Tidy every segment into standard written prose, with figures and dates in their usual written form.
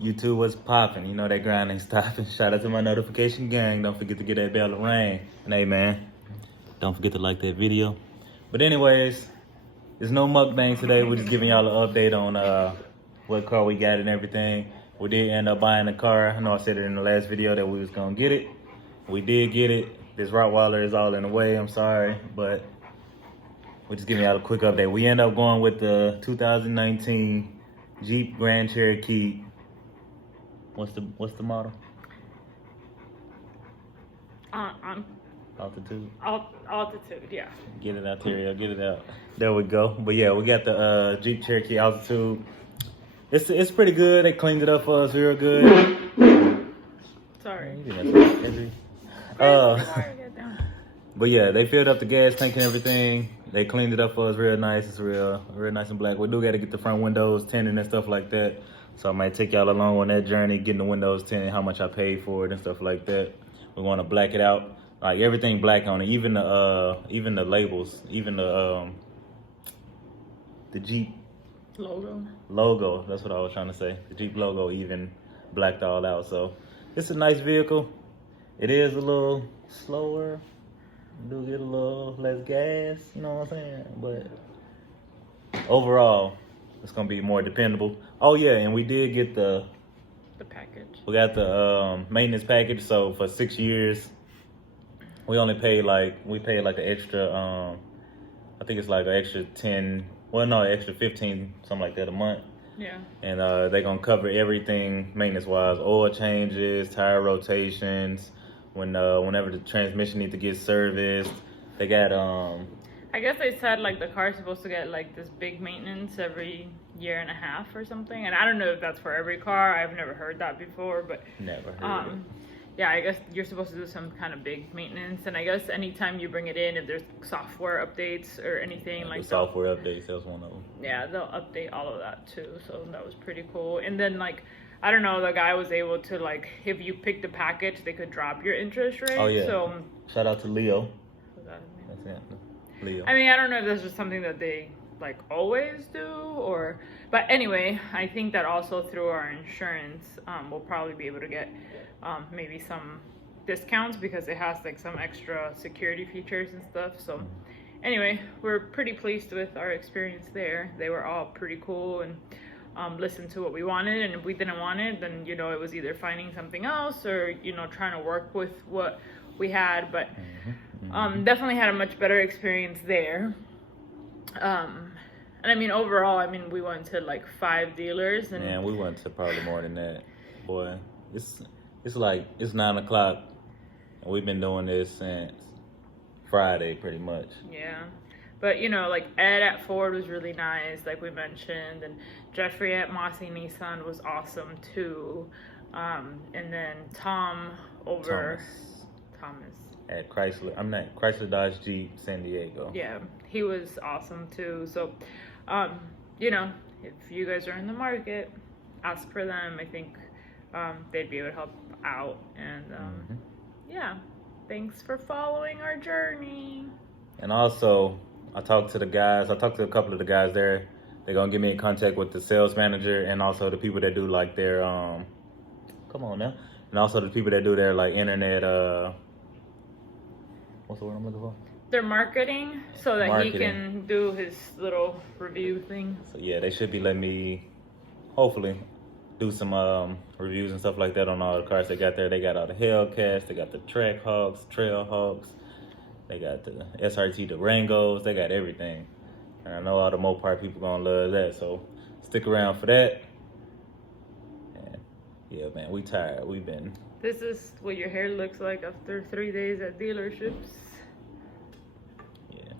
YouTube was popping. You know that grind ain't stopping. Shout out to my notification gang. Don't forget to get that bell to ring. And hey man, don't forget to like that video. But anyways, there's no mukbang today. We're just giving y'all an update on what car we got and everything. We did end up buying the car. I know I said it in the last video that we was gonna get it. We did get it. This Rottweiler is all in the way. I'm sorry, but we're just giving y'all a quick update. We end up going with the 2019 Jeep Grand Cherokee. What's the model? Altitude. Altitude, yeah. Get it out, Terry. Get it out. There we go. But yeah, we got the Jeep Cherokee Altitude. It's pretty good. They cleaned it up for us real good. Sorry. But yeah, they filled up the gas tank and everything. They cleaned it up for us real nice. It's real nice and black. We do got to get the front windows tinted and stuff like that. So I might take y'all along on that journey, getting the windows tinted, how much I paid for it and stuff like that. We want to black it out, like everything black on it, even the labels, even the Jeep logo. That's what I was trying to say. The Jeep logo even blacked all out. So it's a nice vehicle. It is a little slower. Do get a little less gas, you know what I'm saying? But overall, it's gonna be more dependable. Oh yeah, and we did get the package. We got the maintenance package. So for 6 years, we only paid like the extra. I think it's like an extra 10. Well, no, extra 15, something like that a month. Yeah. And they're gonna cover everything maintenance wise: oil changes, tire rotations. Whenever the transmission needs to get serviced, they got I guess they said like the car's supposed to get like this big maintenance every year and a half or something, and I don't know if that's for every car. I've never heard that before, but never heard it. Yeah, I guess you're supposed to do some kind of big maintenance, and I guess anytime you bring it in, if there's software updates or anything like the software updates, that's one of them. Yeah, they'll update all of that too, so that was pretty cool. And then like, I don't know, the guy was able to like, if you pick the package, they could drop your interest rate. Oh yeah. So shout out to Leo. That's it. Leo. I mean, I don't know if that's just something that they like always do, or but anyway, I think that also through our insurance, we'll probably be able to get maybe some discounts because it has like some extra security features and stuff. So anyway, we're pretty pleased with our experience there. They were all pretty cool and listened to what we wanted, and if we didn't want it, then you know, it was either finding something else or, you know, trying to work with what we had. But definitely had a much better experience there. And I mean, overall, I mean, we went to like 5 dealers, and we went to probably more than that. Boy, it's like it's 9 o'clock, and we've been doing this since Friday, pretty much. Yeah. But, you know, like Ed at Ford was really nice, like we mentioned. And Jeffrey at Mossy Nissan was awesome, too. And then Thomas at Chrysler Dodge Jeep San Diego. Yeah, he was awesome, too. So, you know, if you guys are in the market, ask for them. I think they'd be able to help out. And, yeah, thanks for following our journey. And also, I talked to a couple of the guys there. They're gonna get me in contact with the sales manager and also the people that do like their come on now. And also the people that do their like internet what's the word I'm looking for? Their marketing, so that he can do his little review thing. So yeah, they should be letting me hopefully do some reviews and stuff like that on all the cars they got there. They got all the Hellcats, they got the Trackhawks, Trailhawks. They got the SRT Durangos. They got everything. And I know all the Mopar people gonna love that. So stick around for that. And yeah, man, we tired. We've been. This is what your hair looks like after 3 days at dealerships. Yeah.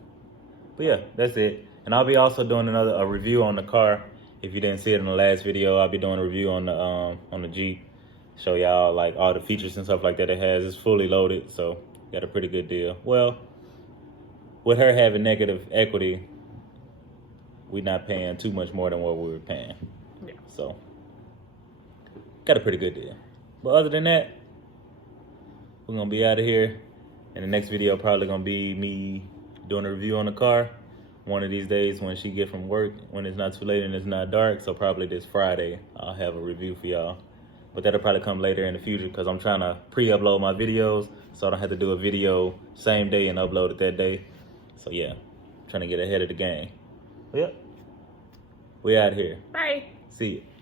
But yeah, that's it. And I'll be also doing a review on the car. If you didn't see it in the last video, I'll be doing a review on the Jeep. Show y'all like all the features and stuff like that it has. It's fully loaded, so got a pretty good deal. Well, with her having negative equity, we're not paying too much more than what we were paying. Yeah. So, got a pretty good deal. But other than that, we're going to be out of here. And the next video probably going to be me doing a review on the car. one of these days when she get from work, when it's not too late and it's not dark. So probably this Friday, I'll have a review for y'all. But that'll probably come later in the future because I'm trying to pre-upload my videos so I don't have to do a video same day and upload it that day. So yeah, trying to get ahead of the game. Yep. We out here. Bye. See ya.